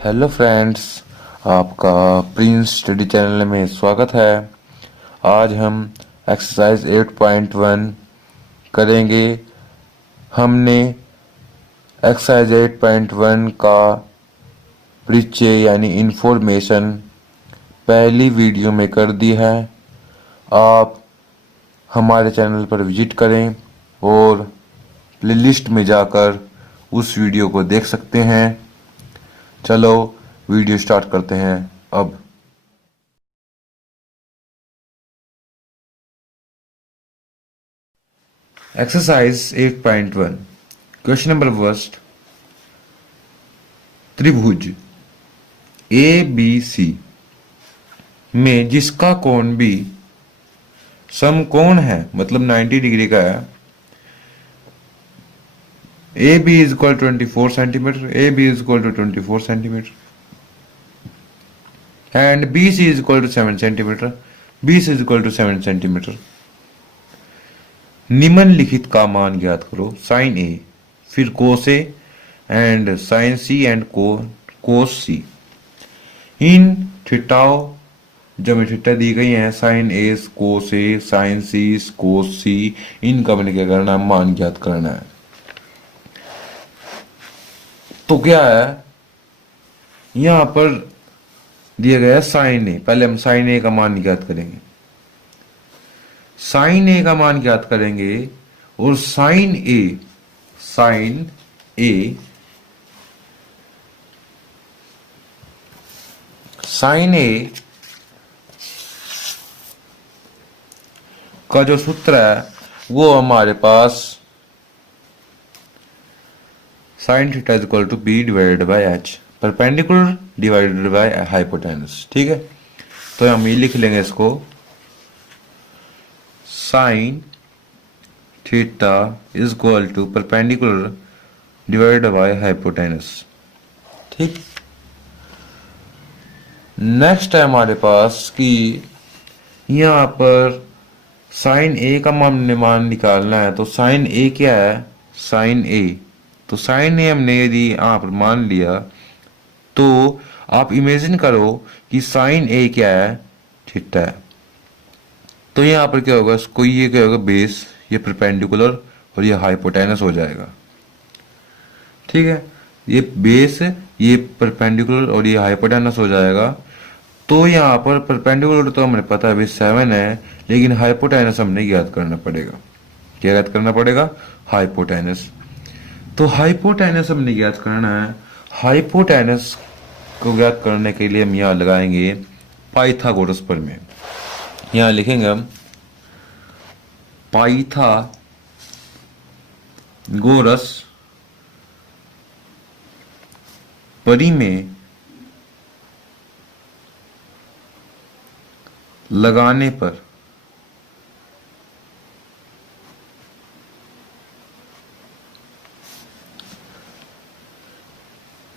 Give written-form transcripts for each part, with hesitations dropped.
Hello friends, आपका Prince study channel में स्वागत है। आज हम एक्सरसाइज 8.1 करेंगे। हमने एक्सरसाइज 8.1 का परिचय यानी इंफॉर्मेशन पहली वीडियो में कर दी है। आप हमारे चैनल पर विजिट करें और प्लेलिस्ट में जाकर उस वीडियो को देख सकते हैं। चलो वीडियो स्टार्ट करते हैं अब। एक्सरसाइज 8.1 क्वेश्चन नंबर फर्स्ट, त्रिभुज ए बी सी में जिसका कोण बी समकोण है, मतलब 90 डिग्री का है। A B is equal 24 centimetre, A B is equal to 24 centimetre and B C is equal to 7 centimetre, B C is equal to 7 centimetre. निम्नलिखित का मान ज्ञात करो। साइन ए, फिर cos A and sine C and cos C. इन थीटाओं, जब में थीटा दी गई है, साइन ए कोस ए साइन सी कोस सी, इनका मैंने क्या करना है, मान ज्ञात करना है। तो क्या है, यहां पर दिया गया है साइन ए। पहले हम साइन ए का मान ज्ञात करेंगे। साइन ए का मान ज्ञात करेंगे और साइन ए का जो सूत्र है वो हमारे पास sine theta is equal to B divided by H, perpendicular divided by hypotenuse. ठीक है, तो हम ये लिख लेंगे इसको, sine theta is equal to perpendicular divided by hypotenuse. ठीक, नेक्स्ट है हमारे पास कि यहां पर साइन ए का मान निकालना है। तो साइन ए क्या है, साइन ए, तो साइन ए हमने यदि यहां पर मान लिया तो आप इमेजिन करो कि साइन ए क्या है, थीटा है। तो यहां पर क्या होगा, इसको ये क्या होगा, बेस, ये परपेंडिकुलर और ये हाइपोटेनस हो जाएगा। ठीक है, ये बेस, ये परपेंडिकुलर और ये हाइपोटेनस हो जाएगा। तो यहाँ पर परपेंडिकुलर तो हमें पता है अभी 7 है, लेकिन हाइपोटेनस हमने ज्ञात करना पड़ेगा। क्या ज्ञात करना पड़ेगा, हाइपोटेनस। तो हाइपोटेनस हमने ज्ञात करना है। हाइपोटेनस को ज्ञात करने के लिए हम यहाँ लगाएंगे पाइथागोरस प्रमेय। यहाँ लिखेंगे हम पाइथागोरस परिमेय लगाने पर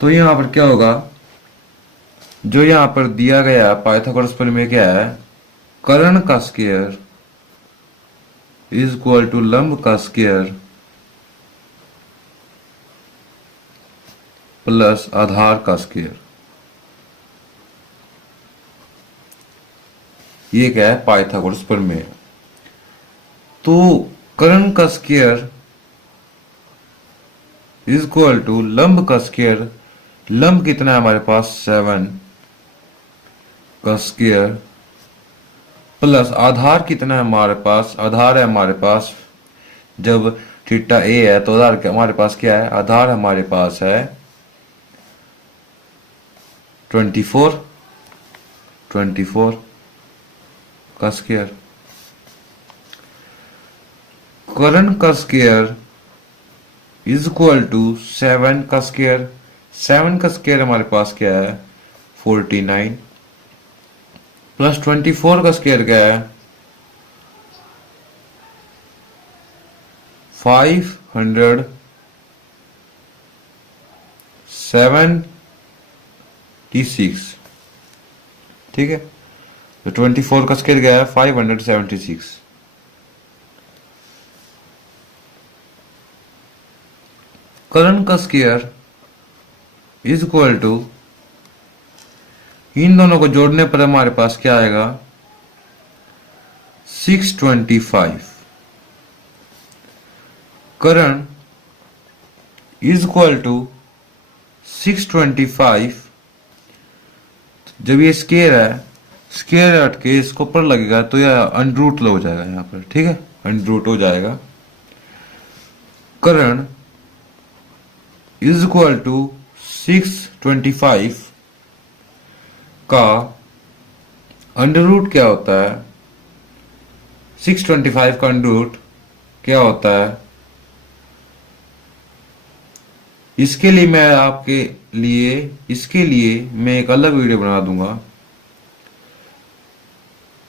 तो यहां पर क्या होगा, जो यहां पर दिया गया पाइथागोरस प्रमेय क्या है, कर्ण का स्क्वायर इज इक्वल टू लंब का स्क्वायर प्लस आधार का स्क्वायर। ये क्या है, पाइथागोरस प्रमेय। तो कर्ण का स्क्वायर इज इक्वल टू लंब का स्क्वायर, लंब कितना है हमारे पास, 7 का स्क्वायर प्लस आधार कितना है हमारे पास, आधार है हमारे पास, जब थीटा ए है तो आधार हमारे पास क्या है, आधार हमारे पास है 24 का स्क्वायर। कर्ण का स्क्वायर इज इक्वल टू 7 का स्क्वायर, 7 का स्क्वायर हमारे पास क्या है, 49 प्लस 24 का स्क्वायर क्या है, 576। ठीक है, तो 24 का स्क्वायर क्या है, 576। कर्ण का स्क्वायर इज इक्वल टू इन दोनों को जोड़ने पर हमारे पास क्या आएगा 625 करण इज इक्वल टू 625। जब ये स्केयर है, स्केयर हट के इसको ऊपर लगेगा तो यह अंडरूट हो जाएगा यहाँ पर, ठीक है, अंडरूट हो जाएगा। करण इज इक्वल टू 625 का अंडररूट क्या होता है, 625 का अंडररूट क्या होता है, इसके लिए मैं आपके लिए इसके लिए मैं एक अलग वीडियो बना दूंगा।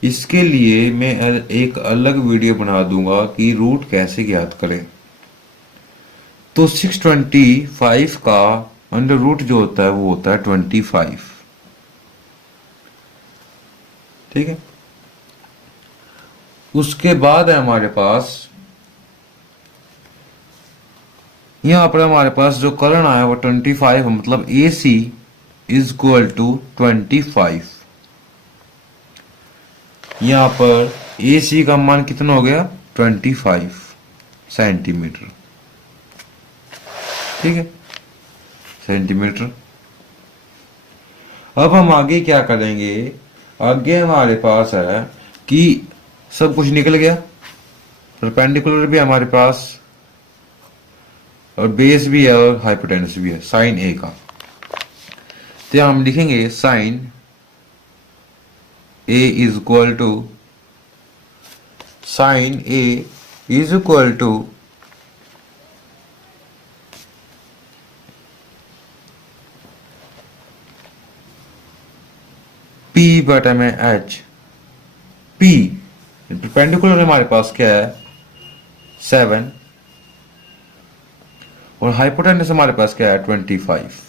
इसके लिए मैं एक अलग वीडियो बना दूंगा कि रूट कैसे ज्ञात करें। तो 625 का अंडर रूट जो होता है वो होता है 25, ठीक है। उसके बाद है हमारे पास यहां पर हमारे पास जो करण आया वो 25, मतलब ए सी इज इक्वल टू 25। यहां पर ए सी का मान कितना हो गया 25 सेंटीमीटर, ठीक है, सेंटीमीटर। अब हम आगे क्या करेंगे, आगे हमारे पास है कि सब कुछ निकल गया, परपेंडिकुलर भी हमारे पास और बेस भी है और हाइपोटेनस भी है साइन ए का। तो हम लिखेंगे sine A is equal to sine A is equal to P बटा में एच। पी परपेंडिकुलर हमारे पास क्या है 7 और हाइपोटेनस हमारे पास क्या है 25।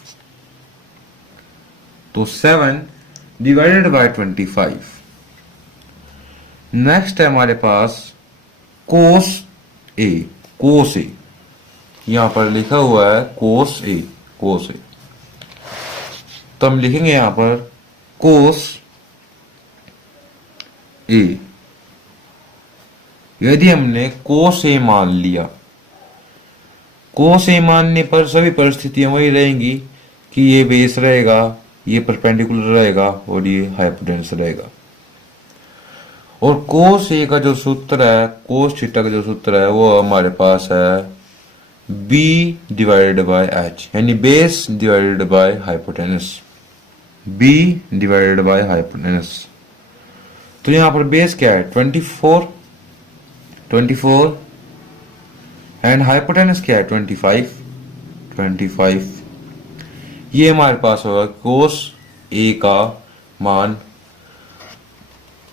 तो 7 डिवाइडेड बाय 25। नेक्स्ट है हमारे पास कोस ए। कोस ए यहां पर लिखा हुआ है कोस ए, कोस ए। तो हम लिखेंगे यहां पर कोस ए। यदि हमने कोस ए मान लिया, कोस ए मानने पर सभी परिस्थितियां वही रहेंगी कि ये बेस रहेगा, ये परपेंडिकुलर रहेगा और ये हाइपोटेनस रहेगा। और कोस ए का जो सूत्र है, कोस थीटा का जो सूत्र है वो हमारे पास है बी डिवाइडेड बाय एच, यानी base divided by hypotenuse, B divided by hypotenuse. तो यहां पर बेस क्या है 24 एंड हाइपोटेनस क्या है 25। ये हमारे पास होगा कोस ए का मान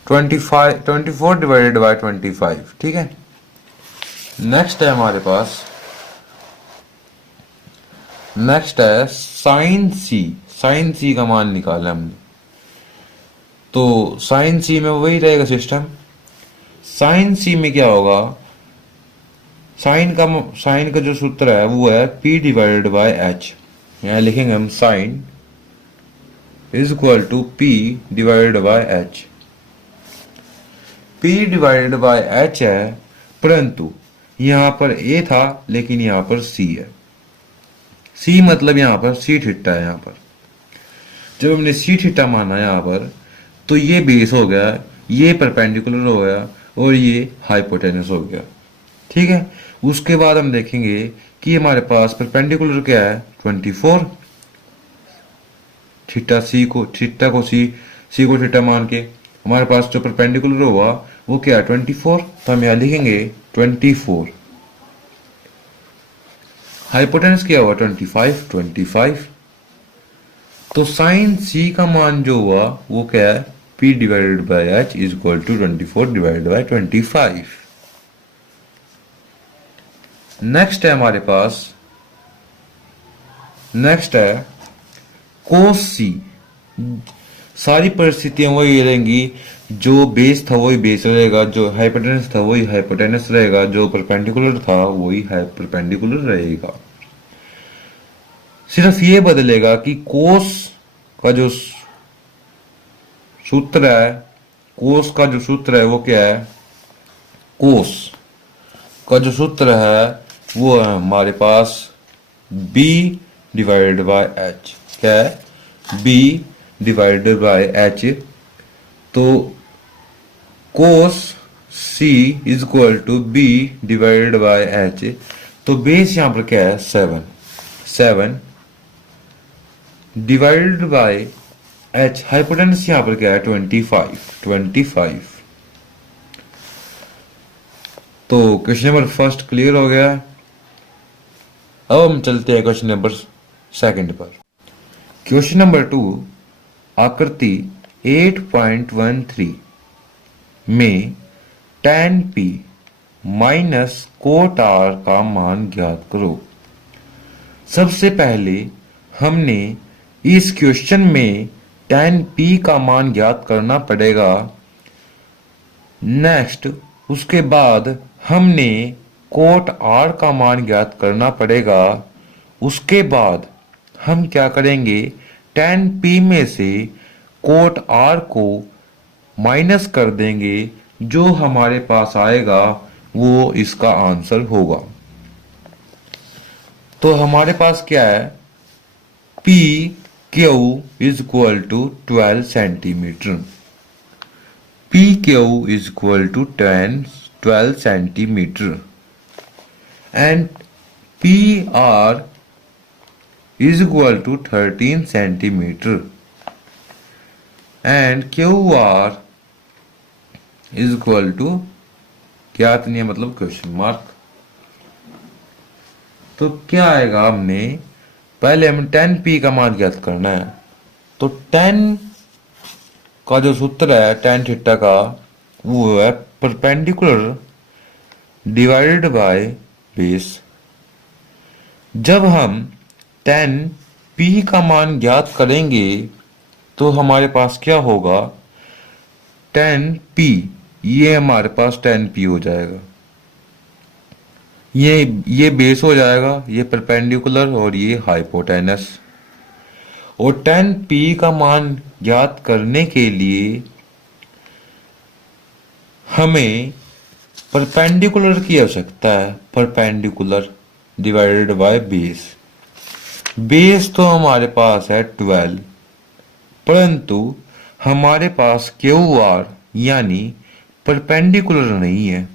24 डिवाइडेड बाय 25, ठीक है। नेक्स्ट है हमारे पास, नेक्स्ट है साइन सी। साइन सी का मान निकाला हमने, तो साइन सी में वही रहेगा सिस्टम। साइन सी में क्या होगा, साइन का जो सूत्र है वो है P डिवाइडेड बाय एच। यहां लिखेंगे हम sine is equal to P divided by H. P divided by H है, परंतु यहां पर A था लेकिन यहां पर C है। C मतलब यहां पर सी थीटा है। यहां पर जब हमने सी थीटा माना यहां पर, तो ये बेस हो गया, ये परपेंडिकुलर हो गया और ये हाइपोटेनस हो गया, ठीक है। उसके बाद हम देखेंगे कि हमारे पास परपेंडिकुलर क्या है 24, थीटा को थीटा मान के हमारे पास जो परपेंडिकुलर हुआ वो क्या है 24। तो हम यहां लिखेंगे 24। हाइपोटेनस क्या हुआ 25। तो साइन सी का मान जो हुआ वो क्या है P divided by H is equal to 24 divided by 25। Next है हमारे पास, नेक्स्ट है कोस सी। सारी परिस्थितियां वही रहेंगी, जो बेस था वही बेस रहेगा, जो हाइपोटेनस था वही हाइपोटेनस रहेगा, जो परपेंडिकुलर था वही परपेंडिकुलर रहेगा। सिर्फ ये बदलेगा कि कोस का जो सूत्र है, कोस का जो सूत्र है वो क्या है, कोस का जो सूत्र है वो है हमारे पास b डिवाइडेड बाय h। क्या है, b डिवाइडेड बाय h। तो cos c is equal to b divided by h। तो बेस यहां पर क्या है, 7 डिवाइडेड बाय h। हाइपोटेनस यहां पर क्या है, 25। तो क्वेश्चन नंबर फर्स्ट क्लियर हो गया। अब हम चलते हैं क्वेश्चन नंबर सेकंड पर। क्वेश्चन नंबर 2, आकृति 8.13 में tan p minus cot r का मान ज्ञात करो। सबसे पहले हमने इस क्वेश्चन में tan p का मान ज्ञात करना पड़ेगा। नेक्स्ट उसके बाद हमने कोट r का मान ज्ञात करना पड़ेगा। उसके बाद हम क्या करेंगे, tan p में से कोट r को माइनस कर देंगे, जो हमारे पास आएगा वो इसका आंसर होगा। तो हमारे पास क्या है, P Q is equal to 12 centimetre. P Q is equal to 12 centimetre and P R is equal to 13 centimetre and Q R is equal to ज्ञात नहीं है, मतलब क्वेश्चन मार्क। तो क्या आएगा, हमने पहले हम tan p का मान ज्ञात करना है। तो tan का जो सूत्र है tan थीटा का वो है परपेंडिकुलर डिवाइडेड बाय बेस। जब हम tan p का मान ज्ञात करेंगे तो हमारे पास क्या होगा, tan p, ये हमारे पास tan p हो जाएगा, ये बेस हो जाएगा, ये परपेंडिकुलर और ये हाइपोटेनस। और tan p का मान ज्ञात करने के लिए हमें परपेंडिकुलर की आवश्यकता है, perpendicular divided by base. Base तो हमारे पास है 12, परंतु हमारे पास क्यू आर यानी परपेंडिकुलर नहीं है,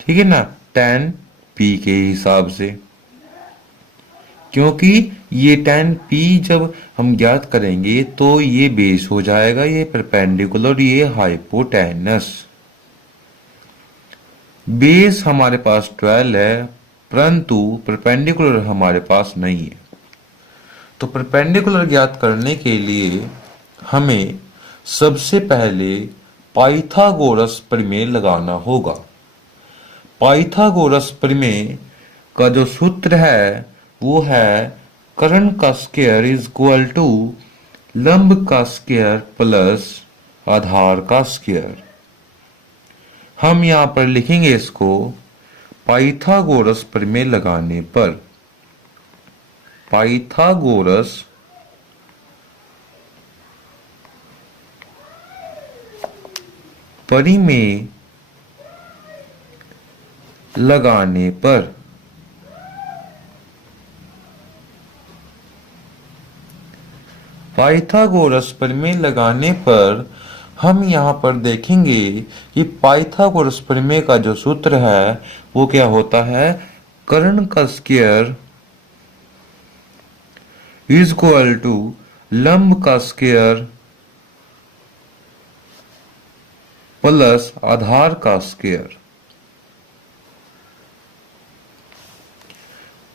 ठीक है ना, tan p के हिसाब से। क्योंकि ये tan p जब हम ज्ञात करेंगे तो ये बेस हो जाएगा, ये परपेंडिकुलर, ये हाइपोटेनस। बेस हमारे पास 12 है, परंतु परपेंडिकुलर हमारे पास नहीं है। तो परपेंडिकुलर ज्ञात करने के लिए हमें सबसे पहले पाइथागोरस प्रमेय लगाना होगा। पाइथागोरस प्रमेय का जो सूत्र है वो है कर्ण का स्क्वायर इज इक्वल टू लंब का स्क्वायर प्लस आधार का स्क्वायर। हम यहां पर लिखेंगे इसको पाइथागोरस प्रमेय लगाने पर। पाइथागोरस प्रमेय लगाने पर पाइथागोरस प्रमेय लगाने पर हम यहां पर देखेंगे कि पाइथागोरस प्रमेय का जो सूत्र है वो क्या होता है, कर्ण का स्क्वायर इज इक्वल टू लंब का स्क्वायर प्लस आधार का स्क्वायर।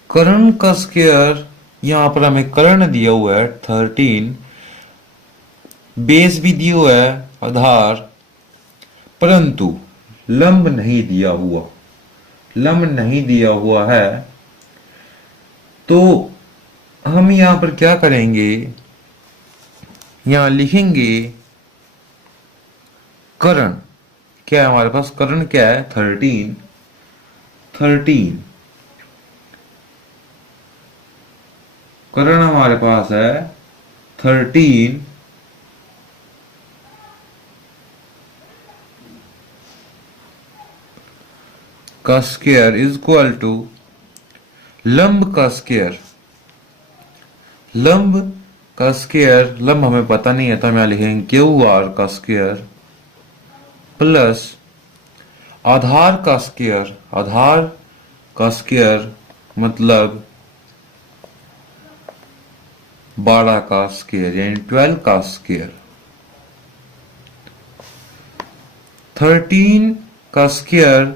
कर्ण का स्क्वायर, यहां पर हमें कर्ण दिया हुआ है 13, बेस भी दिया हुआ है आधार, परंतु लंब नहीं दिया हुआ, लंब नहीं दिया हुआ है। तो हम यहां पर क्या करेंगे, यहां लिखेंगे कर्ण, क्या है हमारे पास, कर्ण क्या है 13, कर्ण हमारे पास है 13 का स्क्वायर इज इक्वल टू लंब का स्क्वायर। लंब का स्क्वायर, लंब हमें पता नहीं है तो हम यहां लिखेंगे क्यू आर का स्क्वायर प्लस आधार का स्क्वायर। आधार का स्क्वायर मतलब 12 का स्क्वायर यानी 12 का स्क्वायर। 13 का square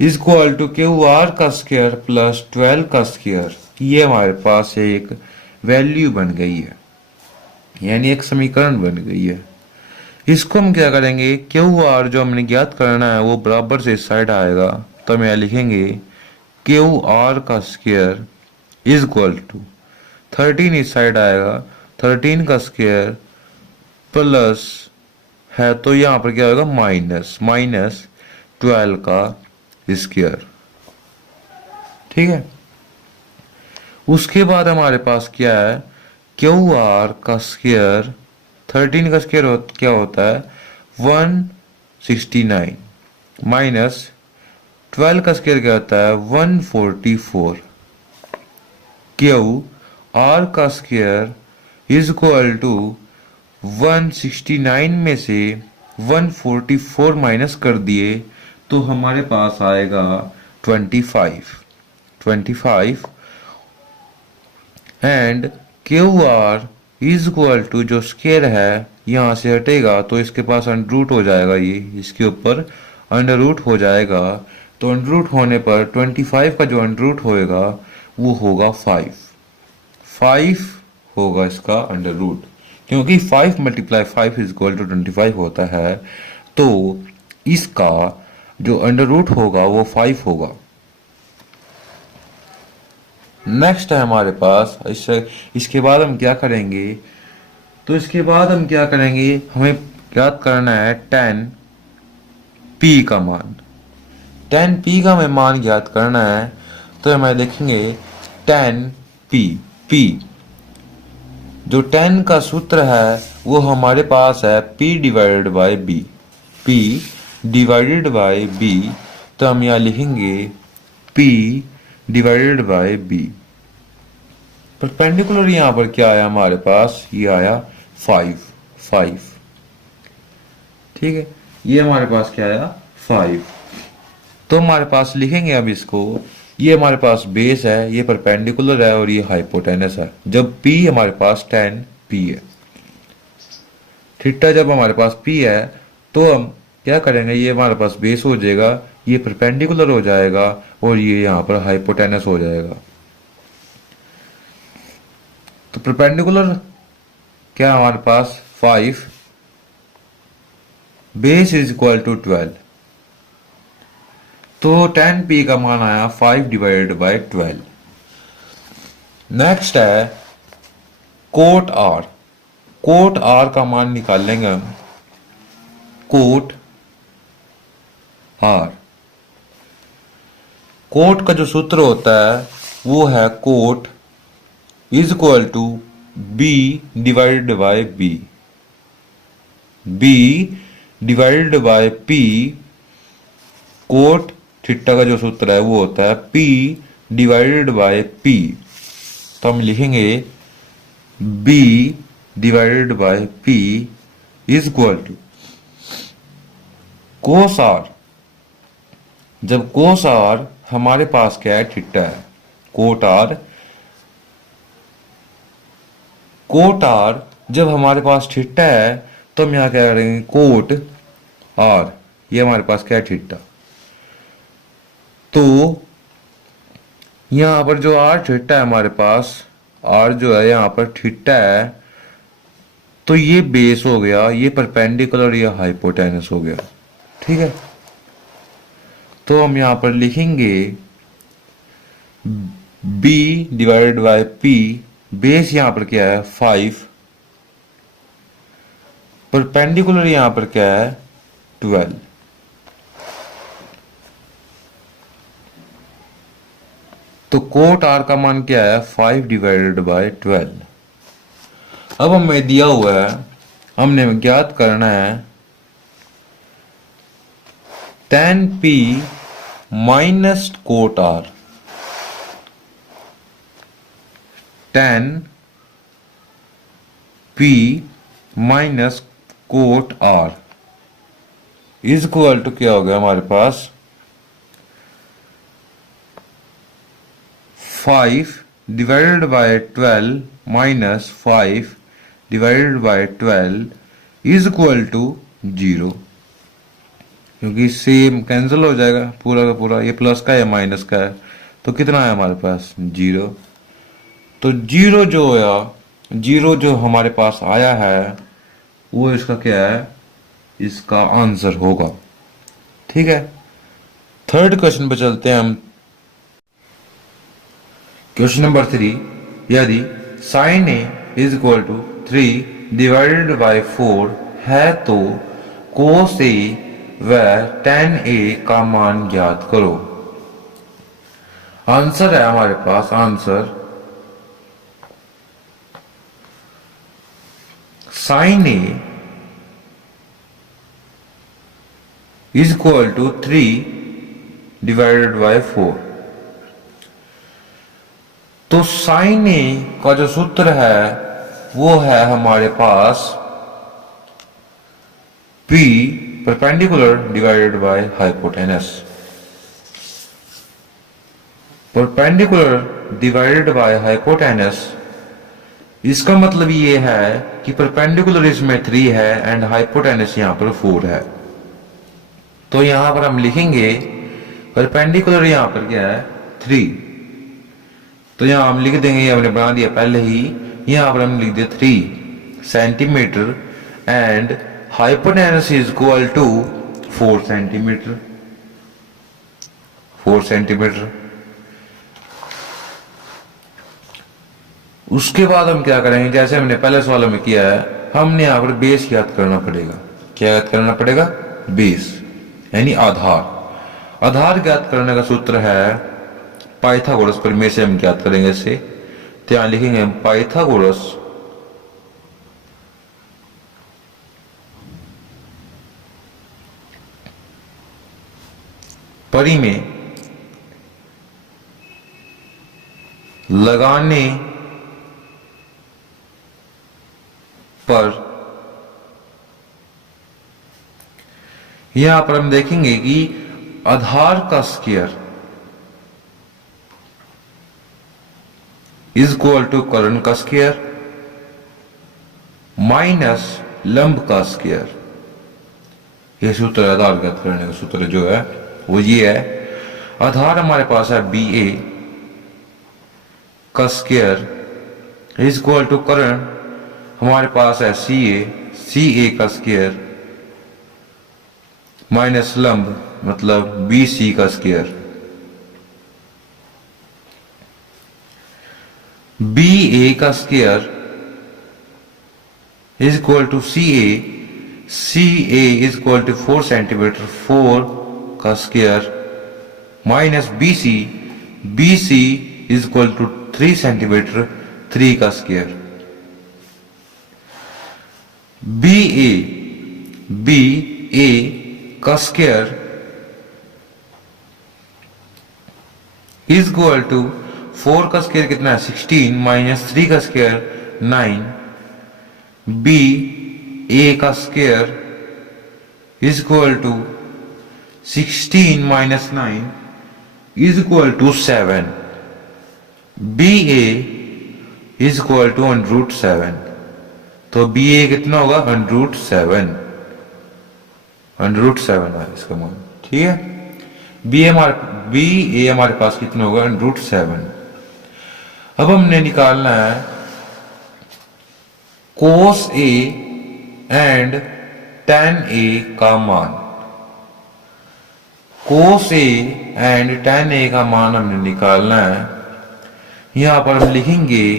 is equal to Q R का स्क्वायर प्लस 12 का स्क्वायर। ये हमारे पास एक वैल्यू बन गई है, यानी एक समीकरण बन गई है। इसको हम क्या करेंगे, क्यू आर जो हमने ज्ञात करना है वो बराबर से इस साइड आएगा, तो हम यहाँ लिखेंगे क्यू आर का स्क्वायर इज इक्वल टू 13 इस साइड आएगा, 13 का स्क्वायर प्लस है तो यहाँ पर क्या होगा माइनस 12 का स्क्वायर। ठीक है, उसके बाद हमारे पास क्या है, क्यू आर का स्क्वायर 13 का स्क्वायर क्या होता है 169 माइनस 12 का स्क्वायर क्या होता है 144। क्यू आर का स्क्वायर इज इक्वल टू 169 में से 144 माइनस कर दिए तो हमारे पास आएगा 25 and Q R is equal to जो स्क्वायर है यहां से हटेगा तो इसके पास अंडर रूट हो जाएगा, ये इसके ऊपर अंडर रूट हो जाएगा, तो अंडर रूट होने पर 25 का जो अंडर रूट होएगा वो होगा 5 होगा इसका अंडर रूट, क्योंकि 5 मल्टीप्लाई 5 इज इक्वल टू 25 होता है, तो इसका जो अंडर रूट होगा वो 5 होगा। नेक्स्ट है हमारे पास इसके बाद हम क्या करेंगे, तो इसके बाद हम क्या करेंगे, हमें ज्ञात करना है 10 पी का मान। 10 पी का हमें मान ज्ञात करना है तो हमें देखेंगे 10 पी जो 10 का सूत्र है वो हमारे पास है P डिवाइडेड बाय B, तो हम यहाँ लिखेंगे P divided by B। Perpendicular यहां पर क्या आया हमारे पास, ये आया 5। ठीक है, ये हमारे पास क्या आया 5। तो हमारे पास लिखेंगे अब इसको, ये हमारे पास बेस है, ये परपेंडिकुलर है और ये हाइपोटेनस है। जब P हमारे पास 10 P है, थीटा जब हमारे पास P है तो हम क्या करेंगे, ये हमारे पास बेस हो जाएगा, ये परपेंडिकुलर हो जाएगा और ये यहां पर हाइपोटेनस हो जाएगा। तो परपेंडिकुलर क्या हमारे पास 5, बेस इज इक्वल टू 12, तो 10 पी का मान आया 5 डिवाइडेड बाय 12। नेक्स्ट है कोट आर का मान निकाल लेंगे हम। कोट का जो सूत्र होता है वो है cot is equal to B divided by P. Cot theta का जो सूत्र है वो होता है P डिवाइडेड बाय P, तो हम लिखेंगे B divided by P is equal to cos R. जब कोस आर हमारे पास क्या है थीटा है, कोट आर जब हमारे पास थीटा है तो हम यहां क्या करेंगे कोट आर, ये हमारे पास क्या है थीटा, तो यहां पर जो आर थीटा है हमारे पास, आर जो है यहां पर थीटा है, तो ये बेस हो गया, ये परपेंडिकुलर या हाइपोटेनस हो गया। ठीक है, तो हम यहां पर लिखेंगे B divided by P, base यहां पर क्या है 5, परपेंडिकुलर यहां पर क्या है 12। तो कोट आर का मान क्या है 5 डिवाइडेड बाय 12। अब हमें दिया हुआ है, हमने ज्ञात करना है tan P minus cot R, tan P minus cot R is equal to क्या हो गया हमारे पास 5 divided by 12 minus 5 divided by 12 is equal to 0, क्योंकि सेम कैंसिल हो जाएगा पूरा का पूरा, ये प्लस का या माइनस का है, तो कितना है हमारे पास 0। तो जीरो जो हमारे पास आया है वो इसका क्या है, इसका आंसर होगा। ठीक है, थर्ड क्वेश्चन पे चलते हैं हम। क्वेश्चन नंबर 3, यदि sine A is equal to 3 divided by 4 है तो कोस ए व tan ए का मान ज्ञात करो। आंसर है हमारे पास, answer sine A is equal to 3 divided by 4। तो साइन ए का जो सूत्र है वो है हमारे पास P perpendicular divided by hypotenuse. Perpendicular divided by hypotenuse, इसका मतलब ये है कि परपेंडिकुलर इसमें 3 है एंड हाइपोटेनस यहां पर 4 है। तो यहां पर हम लिखेंगे परपेंडिकुलर यहां पर क्या है 3, तो यहां हम लिख देंगे, ये हमने बना दिया पहले ही, यहां पर हम लिख दिया 3 centimetre and hypotenuse is equal to 4 centimetre, 4 centimetre. उसके बाद हम क्या करेंगे, जैसे हमने पहले सवाल में किया है, हमने यहां पर बेस याद करना पड़ेगा। क्या याद करना पड़ेगा, बेस यानी आधार। आधार ज्ञात करने का सूत्र है पाइथागोरस प्रमेय से हम ज्ञात करेंगे इसे। तो यहां लिखेंगे पाइथागोरस परिमेय लगाने पर यहां पर हम देखेंगे कि आधार का स्क्वायर इज इक्वल टू कर्ण का स्क्वायर माइनस लंब का स्क्वायर। यह सूत्र आधार ज्ञात करने का सूत्र जो है वो ये है, आधार हमारे पास है बी ए का स्क्वायर इज इक्वल टू कर्ण हमारे पास है सी ए का स्क्वायर माइनस लंब मतलब बी सी का स्क्वायर। बी ए का square is equal to C A is equal to 4 centimetre, 4 का square minus B C is equal to 3 centimetre, 3 का स्क्वायर। बी ए का स्क्वायर इज इक्वल टू 4 का square कितना है 16 minus 3 का square 9। B A का square is equal to 16 minus 9 is equal to 7। B A is equal to √7। तो B ए कितना होगा √7 है इसका मान। ठीक है, बी ए हमारे पास कितना होगा √7। अब हमने निकालना है कोस ए एंड tan ए का मान। कोस ए एंड tan ए का मान हमने निकालना है। यहां पर हम लिखेंगे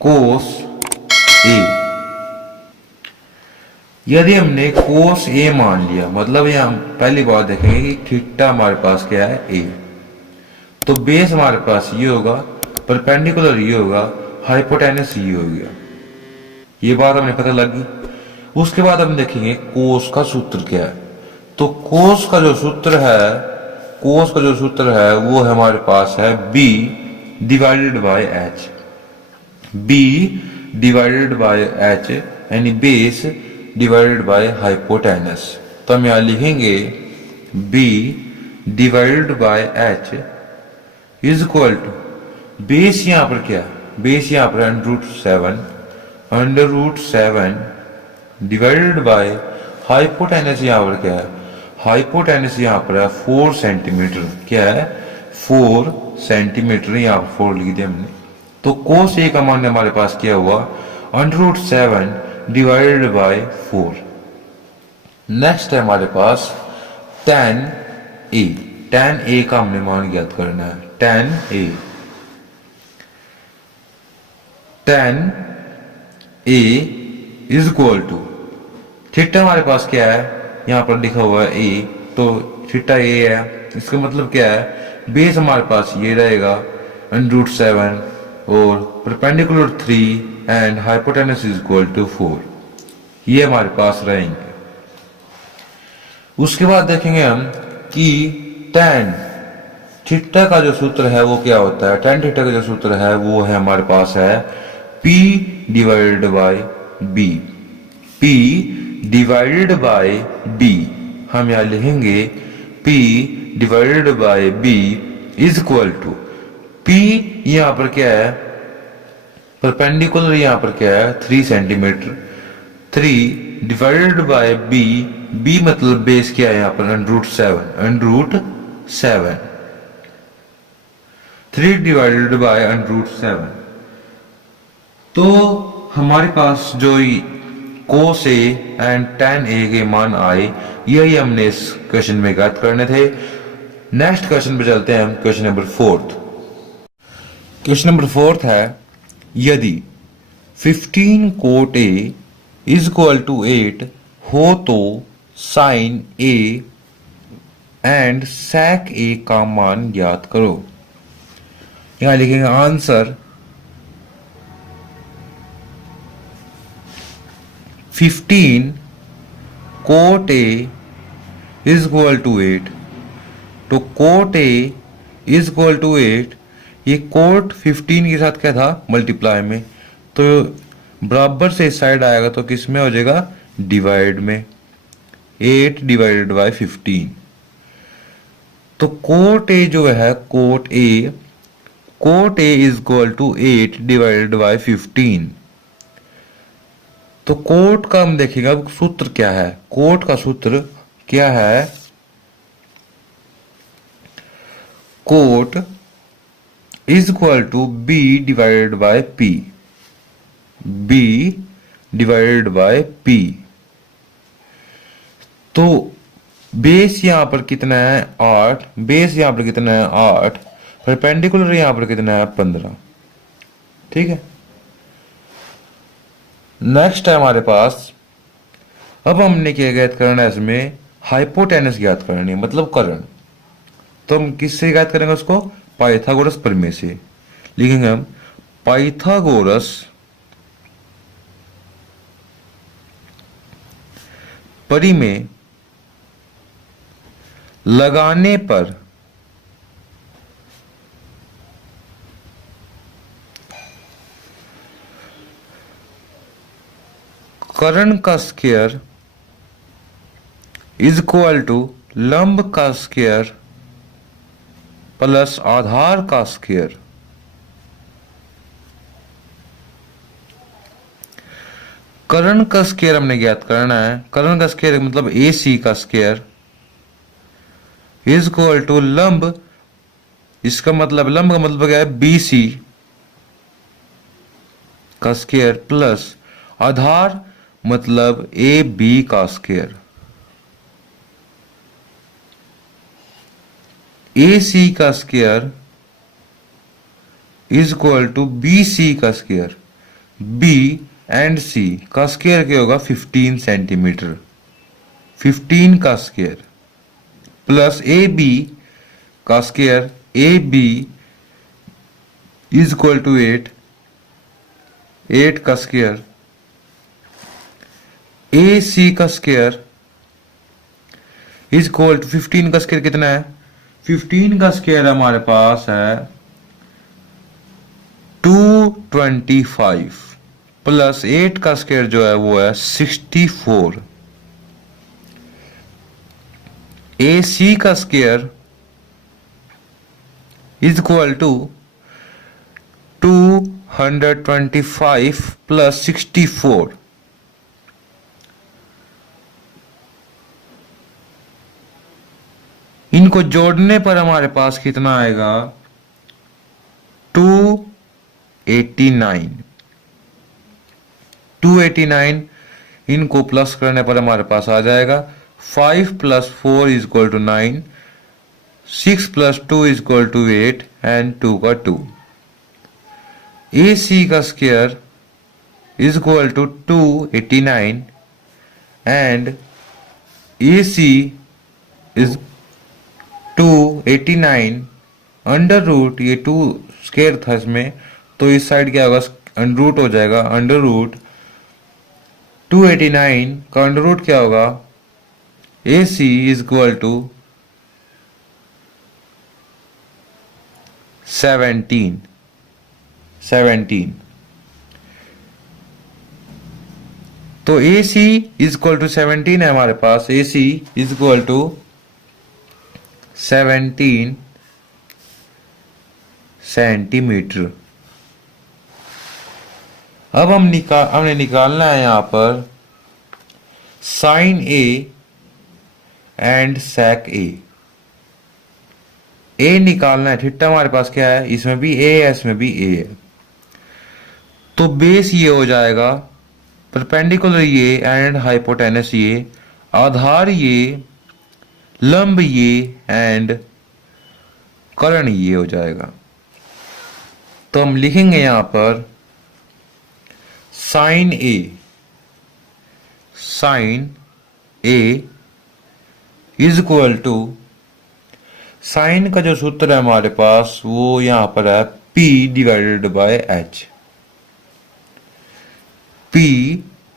कोस ए। यदि हमने कोस ए मान लिया, मतलब यहां पहली बात देखेंगे कि थीटा हमारे पास क्या है ए, तो बेस हमारे पास ये होगा, परपेंडिकुलर ये होगा, हाइपोटेनस ये हो गया। ये बात हमें पता लगी। उसके बाद हम देखेंगे कोस का सूत्र क्या है। तो कोस का जो सूत्र है, कोस का जो सूत्र है वो हमारे पास है b divided by h, b divided by h यानी बेस डिवाइडेड बाय हाइपोटेनस। तो हम यहाँ लिखेंगे b divided by h is equal to, base यहाँ पर क्या है, बेस यहाँ पर under root seven divided by hypotenuse यहाँ पर क्या है, हाइपोटेनस यहाँ पर है 4 सेंटीमीटर, क्या है 4 सेंटीमीटर, यहाँ पर 4 लिख दिया हमने। तो कोस ए का मान हमारे पास क्या हुआ, under root seven divided by 4। Next है हमारे पास tan ए, tan ए का हमने मान ज्ञात करना है, tan A, tan A is equal to, theta हमारे पास क्या है, यहां पर लिखा हुआ है ए, तो थीटा ए है, इसका मतलब क्या है, बेस हमारे पास ये रहेगा अंडर रूट सेवन और perpendicular 3 and hypotenuse is equal to 4, ये हमारे पास रहेंगे। उसके बाद देखेंगे हम कि tan थीटा का जो सूत्र है वो क्या होता है, tan थीटा का जो सूत्र है वो है हमारे पास है P divided by B, P divided by B, हम यहाँ लिखेंगे P divided by B is equal to, P यहाँ पर क्या है, परपेंडिकुलर यहाँ पर क्या है 3 centimetre, 3 divided by B, B मतलब बेस क्या है यहाँ पर under root 7, 3 divided by under root 7। तो हमारे पास जो कोस ए एंड tan ए के मान आए, यही हमने इस क्वेश्चन में ज्ञात करने थे। नेक्स्ट क्वेश्चन पे चलते हैं हम, क्वेश्चन नंबर 4। क्वेश्चन नंबर 4 है, यदि 15 cot A is equal to 8 हो तो sine A and sec A का मान ज्ञात करो। यहां लिखेंगे answer 15 cot A is equal to 8, तो cot A is equal to 8, ये कोट 15 के साथ क्या था मल्टीप्लाई में, तो बराबर से इस साइड आएगा तो किस में हो जाएगा, डिवाइड में, 8 डिवाइडेड बाय 15। तो कोट ए जो है, cot A is equal to 8 divided by 15। तो कोट का हम देखेंगे अब सूत्र क्या है, कोट का सूत्र क्या है, cot is equal to B divided by P, B divided by P. तो बेस यहां पर कितना है 8, बेस यहां पर कितना है 8, परपेंडिकुलर यहां पर कितना है 15, ठीक है। नेक्स्ट है हमारे पास, अब हमने क्या ज्ञात करना है, इसमें हाइपोटेनस ज्ञात करनी है, मतलब करण। तो हम किससे ज्ञात करेंगे उसको, पाइथागोरस प्रमेय से। लिखेंगे हम पाइथागोरस परिमेय लगाने पर कर्ण का स्क्वायर इज इक्वल टू लंब का स्क्वायर प्लस आधार का स्क्वायर। कर्ण का स्क्वायर हमने ज्ञात करना है, कर्ण का स्क्वायर मतलब ए सी का स्क्वायर इज इक्वल टू लंब, इसका मतलब लंब का मतलब क्या है, बी सी का स्क्वायर प्लस आधार मतलब ए बी का स्क्वायर। ए सी का square is equal to B C का स्क्वायर, बी एंड सी का स्क्वायर क्या होगा 15 सेंटीमीटर, 15 का स्क्वायर प्लस ए बी का square, A B is equal to 8, 8 का स्क्वायर, ए सी का स्क्वायर इज इक्वल टू 15 का स्क्वायर कितना है? 15 का स्क्वायर हमारे पास है 225 प्लस 8 का स्क्वायर जो है वो है 64। ए सी का square is equal to 225 plus 64। इनको जोड़ने पर हमारे पास कितना आएगा? 289। 289 इनको प्लस करने पर हमारे पास आ जाएगा 5 plus 4 is equal to 9, 6 plus 2 is equal to 8 and 2 का 2। ए सी का square is equal to 289 and A C is 289 under root, ये 2 स्क्वायर था इसमें तो इस साइड क्या होगा? अंडर रूट हो जाएगा। अंडर रूट 289 का अंडर रूट क्या होगा? ए सी इज इक्वल टू 17। तो ए सी इज इक्वल टू 17 है हमारे पास। ए C is equal to 17 centimetre. अब हमने निकालना है यहां पर साइन ए एंड सेक ए निकालना है। थीटा हमारे पास क्या है? इसमें भी ए है, इसमें भी ए है। तो बेस ये हो जाएगा, परपेंडिकुलर ये एंड हाइपोटेनस ये, आधार ये, लंब ये एंड कर्ण ये हो जाएगा। तो हम लिखेंगे यहां पर sine A is equal to, sine का जो सूत्र है हमारे पास वो यहां पर है P divided by H। P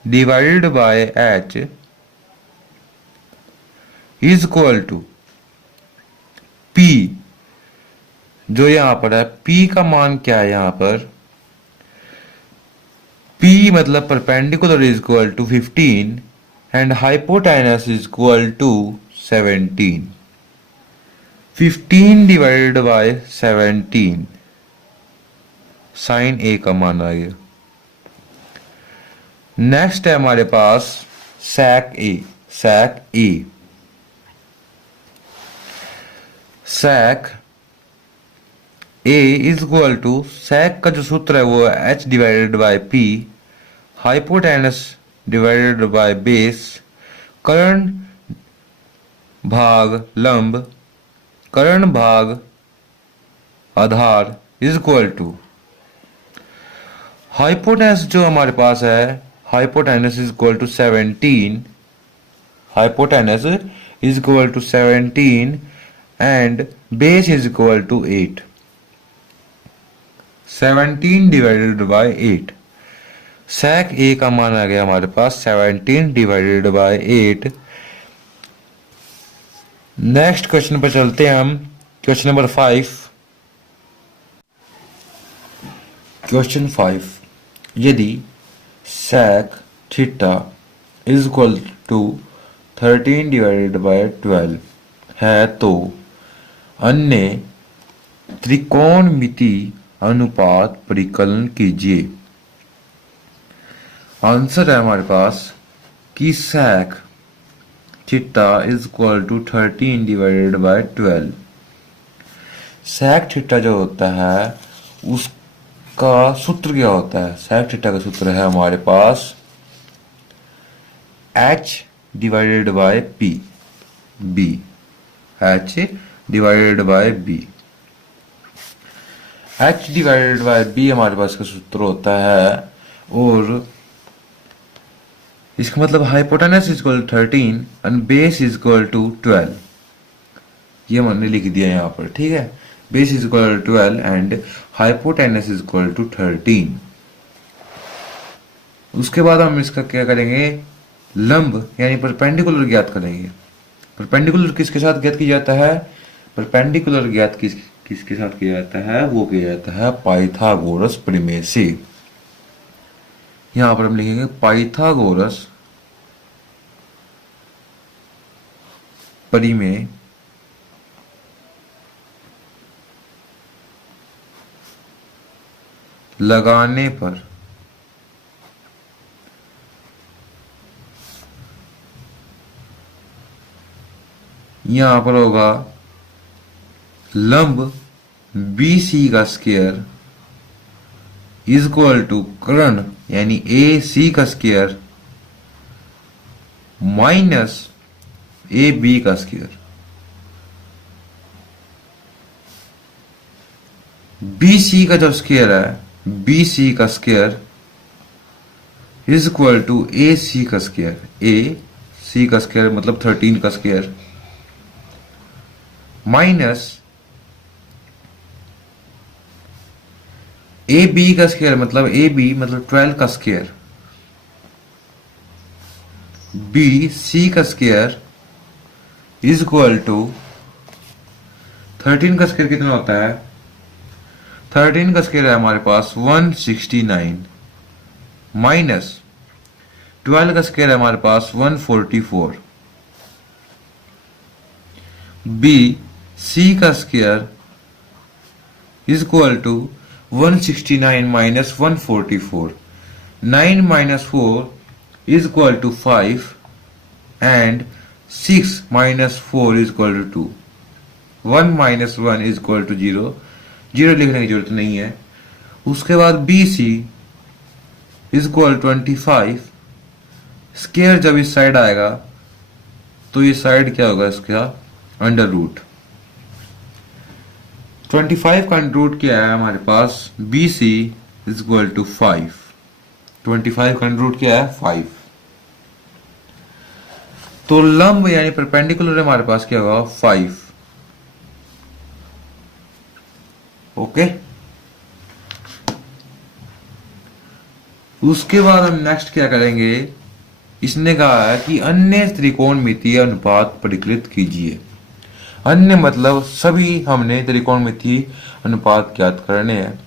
divided by H is equal to P, जो यहां पर है P का मान क्या है यहां पर? P मतलब perpendicular is equal to 15 and hypotenuse is equal to 17। 15 divided by 17, sine A का मान आ गया। नेक्स्ट है हमारे पास sec A. Sec A is equal to, sec का जो सूत्र है वो H divided by P, hypotenuse divided by base, कर्ण भाग लंब, कर्ण भाग आधार इज इक्वल टू, हाइपोटेनस जो हमारे पास है, hypotenuse is equal to 17, hypotenuse is equal to 17 and base is equal to 8। 17 divided by 8, sec A का मान आ गया हमारे पास 17 डिवाइडेड बाय 8। नेक्स्ट क्वेश्चन पर चलते हैं हम, क्वेश्चन नंबर 5। क्वेश्चन 5, यदि sec theta is equal to 13 divided by 12 है तो अन्य त्रिकोणमिति अनुपात परिकलन कीजिए। आंसर है हमारे पास कि sec theta is equal to 13 divided by 12। Sec theta जो होता है उसका सूत्र क्या होता है? सेक थीटा का सूत्र है हमारे पास h divided by p, b, h divided by b। h divided by b हमारे पास का सूत्र होता है और इसका मतलब hypotenuse is equal 13 and base is equal to 12। ये मैंने लिख दिया यहाँ पर, ठीक है। Base is equal to 12 and hypotenuse is equal to 13। उसके बाद हम इसका क्या करेंगे? लंब यानी परपेंडिकुलर ज्ञात करेंगे। परपेंडिकुलर किसके साथ ज्ञात किया जाता है? परपेंडिकुलर ज्ञात किसके साथ किया जाता है? वो किया जाता है पाइथागोरस प्रमेय से। यहां पर हम लिखेंगे पाइथागोरस प्रमेय लगाने पर यहां पर होगा लंब बी सी का स्क्वायर इज इक्वल टू कर्ण यानी ए सी का स्क्वायर माइनस ए बी का स्क्वायर। बी सी का जो स्क्वायर है बी सी का square is equal to A C का स्क्वायर। ए सी का स्क्वायर मतलब 13 का स्क्वायर माइनस ए बी का स्क्वायर मतलब ए बी मतलब 12 का स्क्वायर बी सी का स्क्वायर इज इक्वल टू 13 का स्क्वायर कितना होता है? 13 का स्क्वायर है हमारे पास 169 माइनस 12 का स्क्वायर है हमारे पास 144 बी सी का square is equal to 169 minus 144 9 minus 4 is equal to 5 and 6 minus 4 is equal to 2 1 minus 1 is equal to 0 0 लिखने की जरूरत नहीं है। उसके बाद B C is equal 25 square जब इस साइड आएगा तो ये साइड क्या होगा इसका? Under root. 25 का अंडर रूट क्या है हमारे पास? B C is equal to 5। 25 का अंडर रूट क्या है? 5। तो लंब यानी परपेंडिकुलर हमारे पास क्या होगा? 5। ओके। उसके बाद हम नेक्स्ट क्या करेंगे? इसने कहा है कि अन्य त्रिकोणमितीय अनुपात परिकलित कीजिए। अन्य मतलब सभी हमने त्रिकोणमितीय अनुपात ज्ञात करने हैं।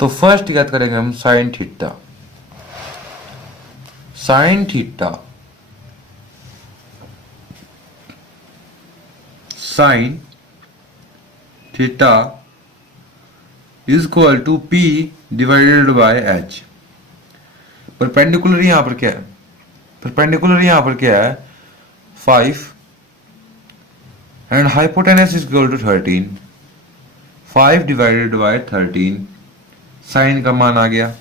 तो फर्स्ट ज्ञात करेंगे हम sine theta. Sine theta sine theta is equal to P divided by H. Perpendicular यहां पर क्या है? परपेंडिकुलर यहां पर क्या है? 5 and hypotenuse is equal to 13। 5 divided by 13 sine का मान आ गया।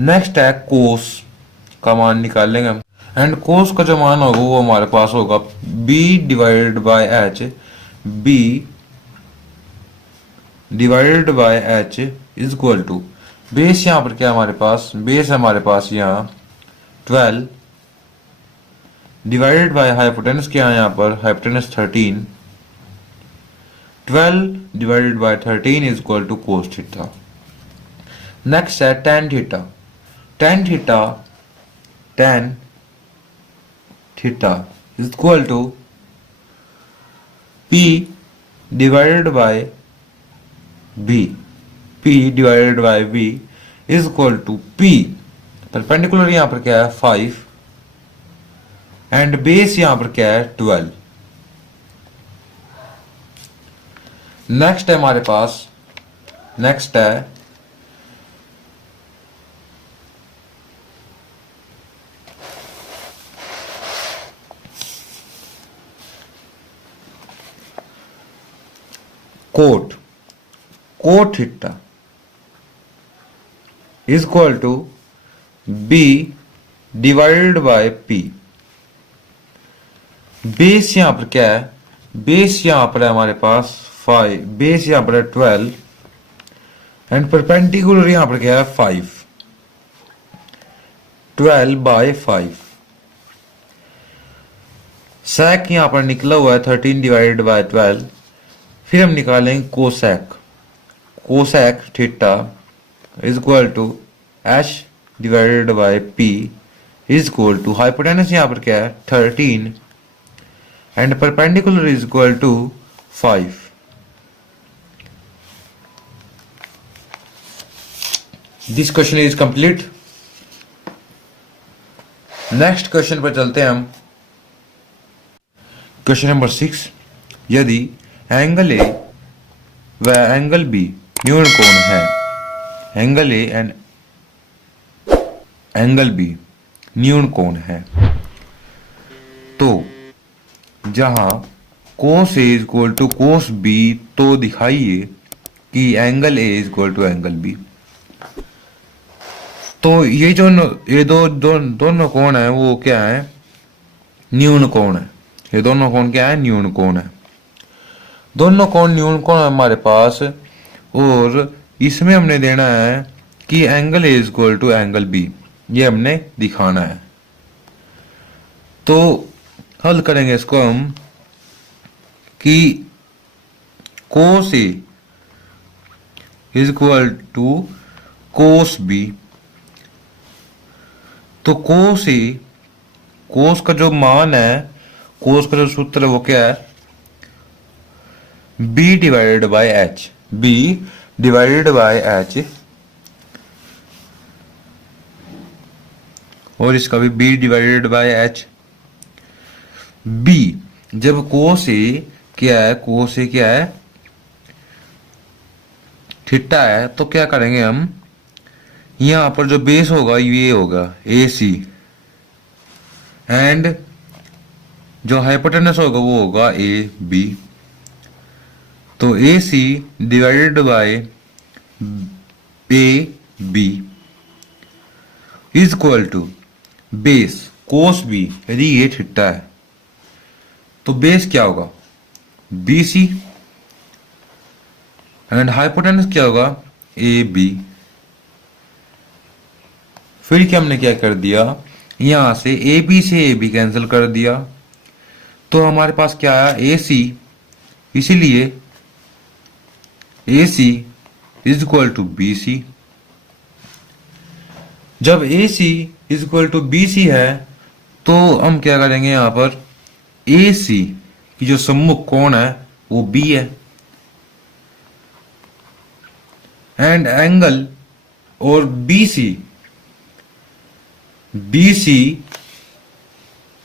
नेक्स्ट है कोस का मान निकाल लेंगे हम। एंड कोस का जो मान होगा वो हमारे पास होगा b divided by H. b divided by H is equal to base यहां पर क्या हमारे पास? बेस हमारे पास यहाँ 12 डिवाइडेड बाय हाइपोटेनस क्या है यहाँ पर? Hypotenuse 13। 12 divided by 13 is equal to cos theta. Next है tan theta. tan theta tan theta is equal to p divided by b। p divided by b is equal to p। Perpendicular यहां पर क्या है? 5 and base यहां पर क्या है? 12। Next है हमारे पास नेक्स्ट है cot. Cot theta is equal to b divided by p। Base यहां पर क्या है? बेस यहां पर है हमारे पास 5। बेस यहां पर है 12 एंड परपेंडिकुलर यहां पर क्या है? 5। 12 बाय 5। sec यहां पर निकला हुआ है 13 डिवाइडेड बाय 12। फिर हम निकालेंगे cosec. Cosec theta is equal to h divided by p is equal to hypotenuse यहां पर क्या है? 13 and perpendicular is equal to 5. This question is complete. Next question पर चलते हैं हम। क्वेश्चन नंबर 6, यदि एंगल ए व एंगल बी न्यून कोण है, angle A and angle B न्यून कोण है, तो जहां cos A is equal to cos B, तो दिखाइए कि angle A is equal to angle B। तो ये जो ये दोनों कोण है वो क्या है, न्यून कोण है। ये दोनों कोण क्या है, न्यून कोण है। दोनों कोण न्यून कोण है हमारे पास, और इसमें हमने देना है कि angle A is equal to angle B, ये हमने दिखाना है। तो हल करेंगे इसको हम कि cos A is equal to cos B। तो cos A, cos का जो मान है, cos का जो सूत्र है वो क्या है, b divided by h, b divided by h, और इसका भी b divided by h। b जब cos A क्या है, cos A क्या है, थीटा है, तो क्या करेंगे हम, यहां पर जो बेस होगा ये होगा AC, एंड जो हाइपोटेनस होगा वो होगा AB। तो AC divided by AB is equal to base cos B, यदि ये थीटा है तो बेस क्या होगा, BC, एंड हाइपोटेनस क्या होगा, AB। फिर क्या हमने क्या कर दिया, यहां से AB से AB कैंसिल कर दिया, तो हमारे पास क्या आया, AC, इसीलिए AC is equal to BC। जब AC is equal to BC है तो हम क्या करेंगे, यहां पर AC की जो सम्मुख कोण है वो B है, एंड एंगल और BC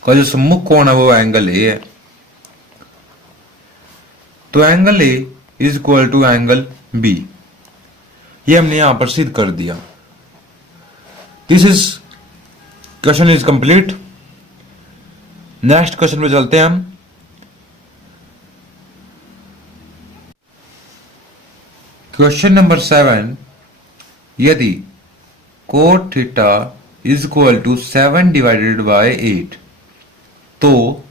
का जो सम्मुख कोण है वो एंगल A है। तो angle A is equal to angle B, ये हमने यहां पर सिद्ध कर दिया। This is question is complete. Next question पे चलते हैं हम। क्वेश्चन नंबर 7, यदि cot थीटा is equal to 7 divided by 8, तो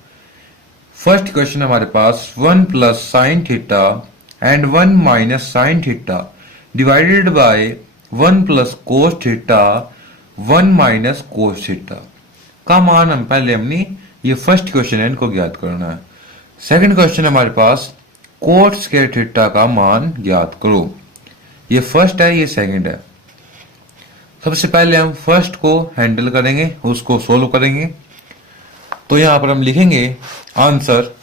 फर्स्ट क्वेश्चन हमारे पास 1 plus sine theta and 1 minus sine theta divided by 1 plus cos theta 1 minus cos theta का मान हम पहले हमने, ये फर्स्ट क्वेश्चन है, इनको ज्ञात करना है। सेकंड क्वेश्चन हमारे पास कोट स्क्वायर थीटा का मान ज्ञात करो। ये फर्स्ट है, ये सेकंड है। सबसे पहले हम फर्स्ट को हैंडल करेंगे, उसको सोल्व करेंगे। तो यहां पर हम लिखेंगे आंसर,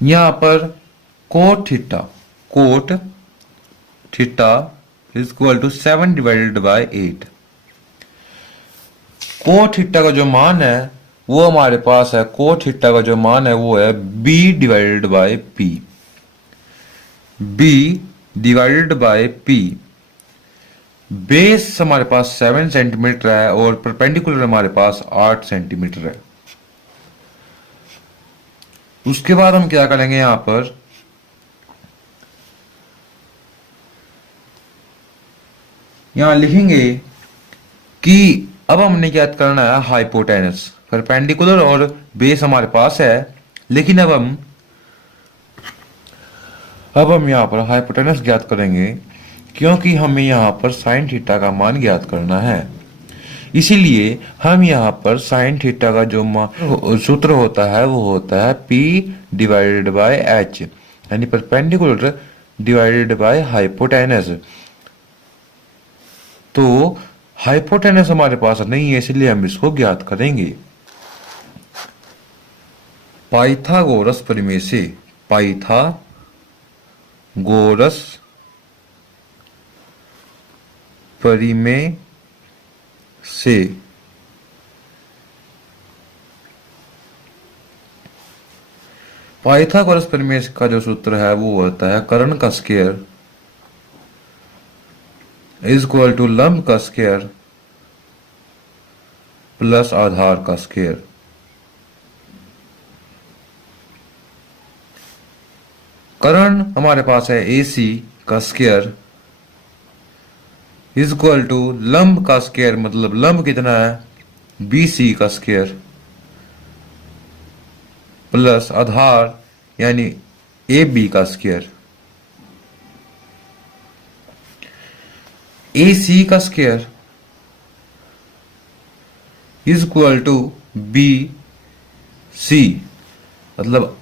यहां पर cot theta is equal to 7 divided by 8। Cot theta का जो मान है वो हमारे पास है, कोट थीटा का जो मान है वो है b divided by p, b divided by p। Base हमारे पास 7 सेंटीमीटर है और परपेंडिकुलर हमारे पास 8 सेंटीमीटर है। उसके बाद हम क्या करेंगे, यहां पर यहां लिखेंगे कि अब हमने क्या करना है, हाइपोटेनस। परपेंडिकुलर और बेस हमारे पास है, लेकिन अब हम यहां पर हाइपोटेनस ज्ञात करेंगे, क्योंकि हमें यहां पर साइन थीटा का मान ज्ञात करना है। इसीलिए हम यहां पर साइन थीटा का जो सूत्र होता है वो होता है P डिवाइडेड बाय H, यानी परपेंडिकुलर डिवाइडेड बाय हाइपोटेनस। तो हाइपोटेनस हमारे पास नहीं है, इसलिए हम इसको ज्ञात करेंगे। पाइथागोरस परिमेय से, पाइथागोरस परिमेय से पाइथागोरस परिमेय का जो सूत्र है वो होता है कर्ण का स्क्वायर इज इक्वल टू लंब का स्क्वायर प्लस आधार का स्क्वायर। कर्ण हमारे पास है AC का स्क्वायर इज इक्वल टू लंब का स्क्वायर, मतलब लंब कितना है BC का स्क्वायर प्लस आधार यानी AB का स्क्वायर। AC का square is equal to BC, मतलब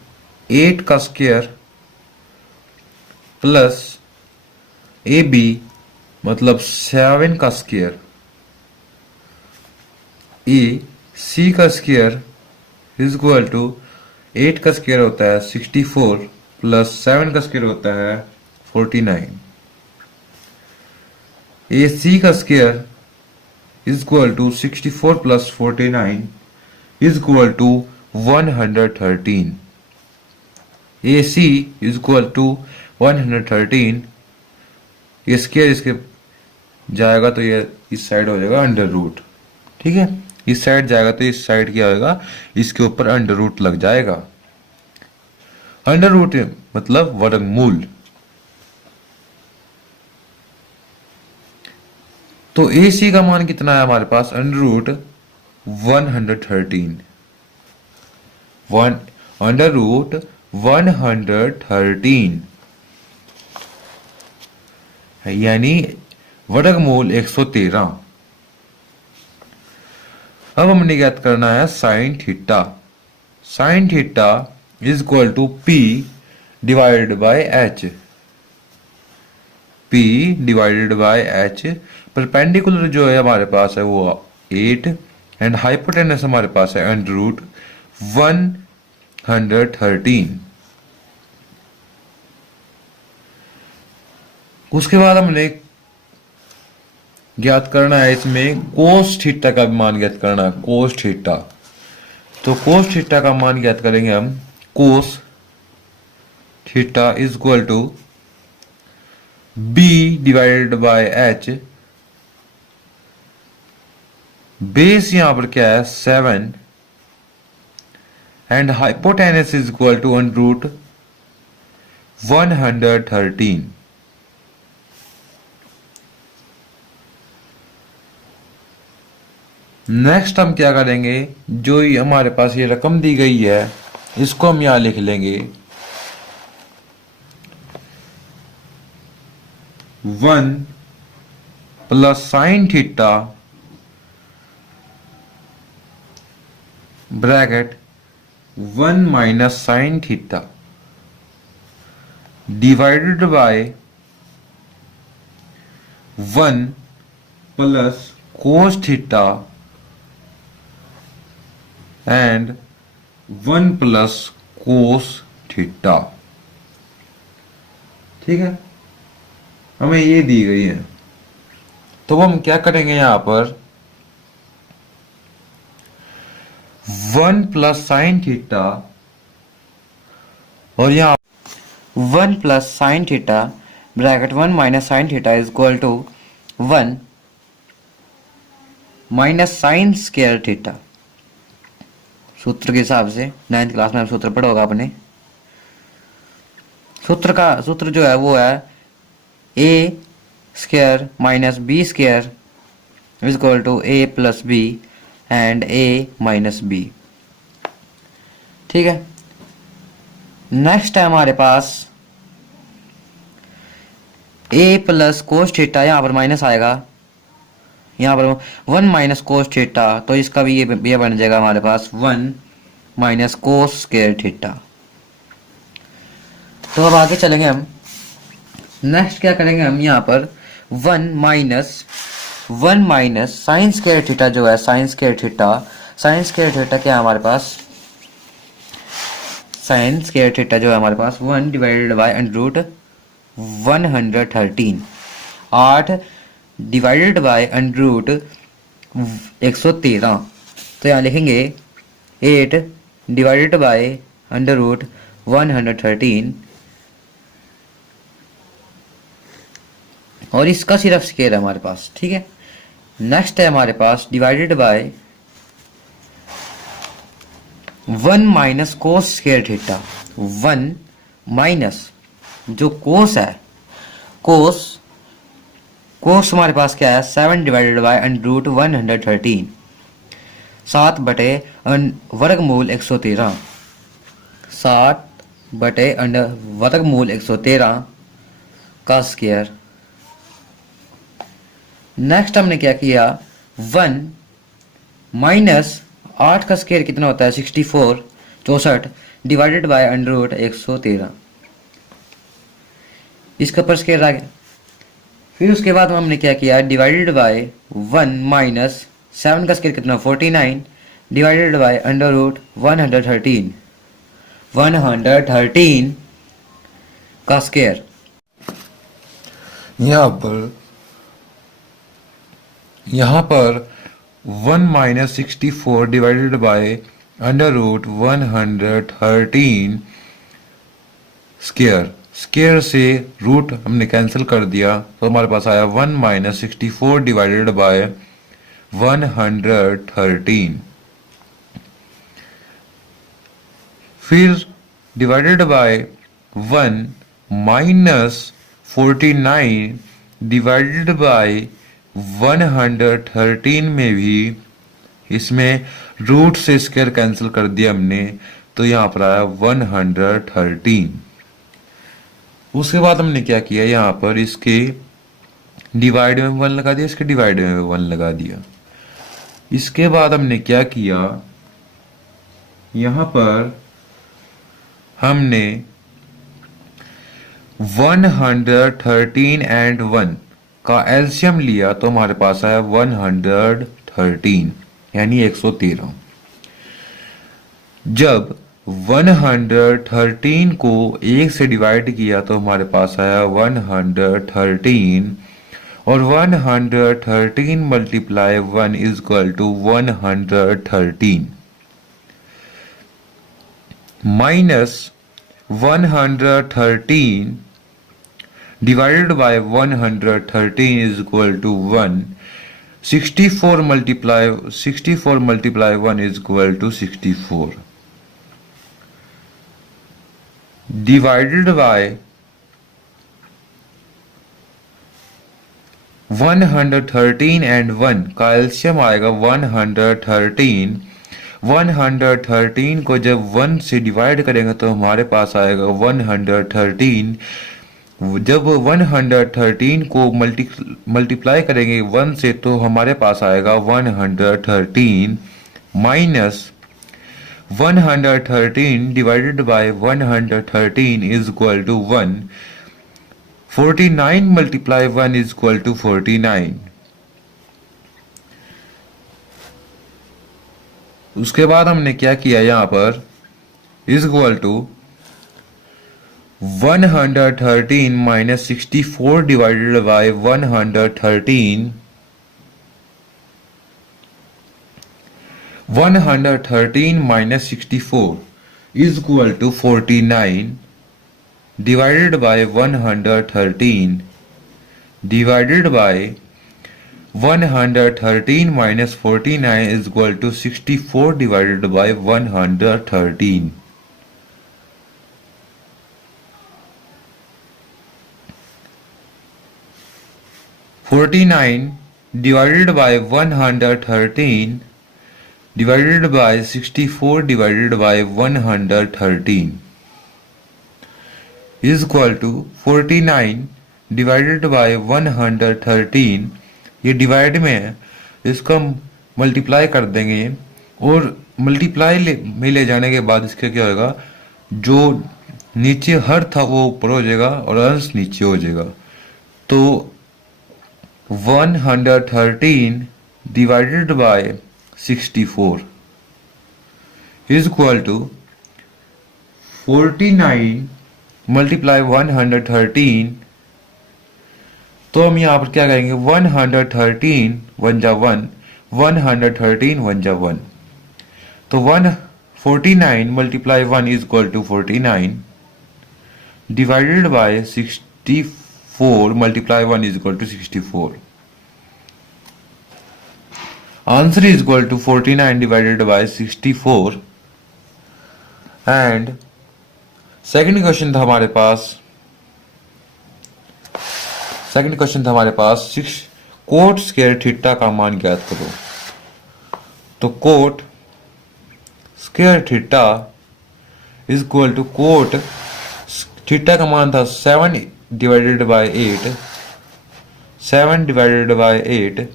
8 का स्क्वायर प्लस AB मतलब 7 का स्क्वायर। AC का स्क्वायर इज इक्वल टू 8 का स्क्वायर होता है 64 प्लस 7 का स्क्वायर होता है 49। AC का square is equal to 64 plus 49 is equal to 113। AC is equal to 113, ये स्क्वायर इसके जाएगा तो ये इस साइड हो जाएगा अंडर रूट। ठीक है, इस साइड जाएगा तो इस साइड क्या होगा, इसके ऊपर अंडर रूट लग जाएगा। अंडर रूट मतलब वर्गमूल। तो AC का मान कितना है हमारे पास, अंडर रूट 113, अंडर रूट 113 यानी वर्गमूल 113। अब हमने ज्ञात करना है sine theta. Sine theta is equal to P divided by H। P divided by H, perpendicular जो है हमारे पास है वो 8 एंड हाइपोटेनस हमारे पास है अंडर रूट 113। उसके बाद हमने ज्ञात करना है इसमें कोस थीटा का मान ज्ञात करना है, कोस थीटा। तो कोस थीटा का मान ज्ञात करेंगे हम, cos theta is equal to B divided by H। Base यहां पर क्या है 7 and hypotenuse is equal to under root 113। Next हम क्या करेंगे, जो ही हमारे पास ये रकम दी गई है इसको हम यहां लिख लेंगे 1 plus sine theta bracket 1 minus sine theta divided by 1 plus cos theta and 1 plus cos theta. ठीक है, हमें ये दी गई है। तो हम क्या करेंगे यहां पर 1 प्लस साइन थीटा और यहां 1 plus sine theta bracket 1 minus sine theta is equal to 1 minus sine square theta. सूत्र के हिसाब से 9th क्लास में सूत्र पढ़ा होगा आपने। सूत्र जो है वो है A square minus B square is equal to A plus B and A minus B। ठीक है, नेक्स्ट है हमारे पास A प्लस कोस थीटा, यहाँ पर माइनस आएगा, यहाँ पर 1 माइनस कोस थीटा, तो इसका भी ये बन जाएगा हमारे पास 1 माइनस कोस स्क्वायर थीटा। तो अब आगे चलेंगे हम, नेक्स्ट क्या करेंगे हम यहाँ पर 1 minus 1 minus sine square theta जो है, साइन स्क्वायर थीटा क्या है हमारे पास, साइन स्क्वायर थीटा जो है हमारे पास 1 divided by under root 113, 8 divided by under root 113, तो यहाँ लिखेंगे 8 डिवाइडेड बाय अंडर रूट 113 और इसका सिर्फ स्क्वायर है हमारे पास, ठीक है। नेक्स्ट है हमारे पास divided by 1 minus cos square theta, 1 minus जो कोस है, कोस हमारे पास क्या है 7 डिवाइडेड बाय अंडर रूट 113, 7 बटे वर्गमूल 113, 7 बटे वर्गमूल 113 का स्क्वायर। नेक्स्ट हमने क्या किया, 1 माइनस 8 का स्क्वायर कितना होता है 64 डिवाइडेड बाय अंडर रूट 113, इसके ऊपर स्क्वायर आ गया। फिर उसके बाद हमने क्या किया, डिवाइडेड बाय 1 माइनस 7 का स्क्वायर कितना 49 डिवाइडेड बाय अंडर रूट 113 का स्क्वायर। यहाँ पर 1 minus 64 divided by under root 113 square से रूट हमने कैंसिल कर दिया, तो हमारे पास आया 1 माइनस 64 डिवाइडेड बाय 113, फिर divided by 1 minus 49 divided by 113 में भी इसमें रूट से स्क्वायर कैंसिल कर दिया हमने, तो यहाँ पर आया 113। उसके बाद हमने क्या किया, यहाँ पर इसके डिवाइड में 1 लगा दिया, इसके डिवाइड में 1 लगा दिया। इसके बाद हमने क्या किया, यहाँ पर हमने 113 एंड 1 का एलसीएम लिया, तो हमारे पास आया 113 यानी 113। जब 113 को 1 से डिवाइड किया तो हमारे पास आया 113 और 113 multiply 1 is equal to 113 minus 113 divided by 113 is equal to 1. 64 multiply 1 is equal to 64. Divided by 113 and 1 का एलसीएम आएगा 113। 113 को जब 1 से डिवाइड करेंगे तो हमारे पास आएगा 113। जब 113 को मल्टीप्लाई करेंगे 1 से तो हमारे पास आएगा 113 minus 113 divided by 113 is equal to 1। 49 multiply 1 is equal to 49। उसके बाद हमने क्या किया, यहाँ पर is equal to 113 minus 64 divided by 113। 113 minus 64 is equal to 49 divided by 113 divided by 113 minus 49 is equal to 64 divided by 113। (49) divided by 113 divided by 64 divided by 113 is equal to 49 divided by 113। ये divide में है, इसको हम multiply कर देंगे और multiply में ले जाने के बाद इसका क्या होगा, जो नीचे हर था वो ऊपर हो जाएगा और अंश नीचे हो जाएगा। तो 113 divided by 64 is equal to 49 multiply 113। तो हम यहाँ पर क्या करेंगे, 113 वन जा 1, 113 वन जा 1, तो 149 multiply 1 is equal to 49 divided by 64 multiply 1 is equal to 64। Answer is equal to 49 divided by 64। And second question था हमारे पास 6 कोट स्क्वायर थीटा का मान ज्ञात करो। तो cot square theta is equal to cot theta का मान था 7 डिवाइडेड बाय 8, 7 डिवाइडेड बाय 8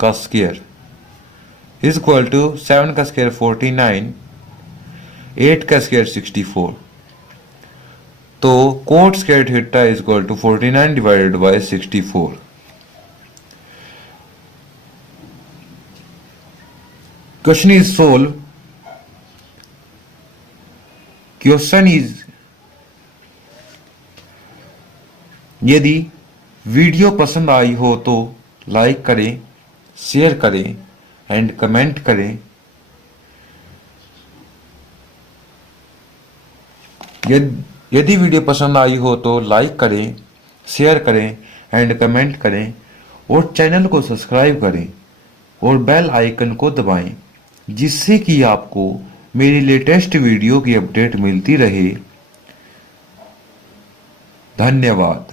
का स्क्वायर इज इक्वल टू 7 का स्क्वायर 49, 8 का स्क्वायर 64। तो cot square theta is equal to 49 divided by 64। Question is solve. Question is, यदि video पसंद आई हो तो लाइक करें, शेयर करें एंड कमेंट करें। यदि वीडियो पसंद आई हो तो लाइक करें, शेयर करें एंड कमेंट करें और चैनल को सब्सक्राइब करें और बेल आइकन को दबाएं, जिससे कि आपको मेरी लेटेस्ट वीडियो की अपडेट मिलती रहे। धन्यवाद।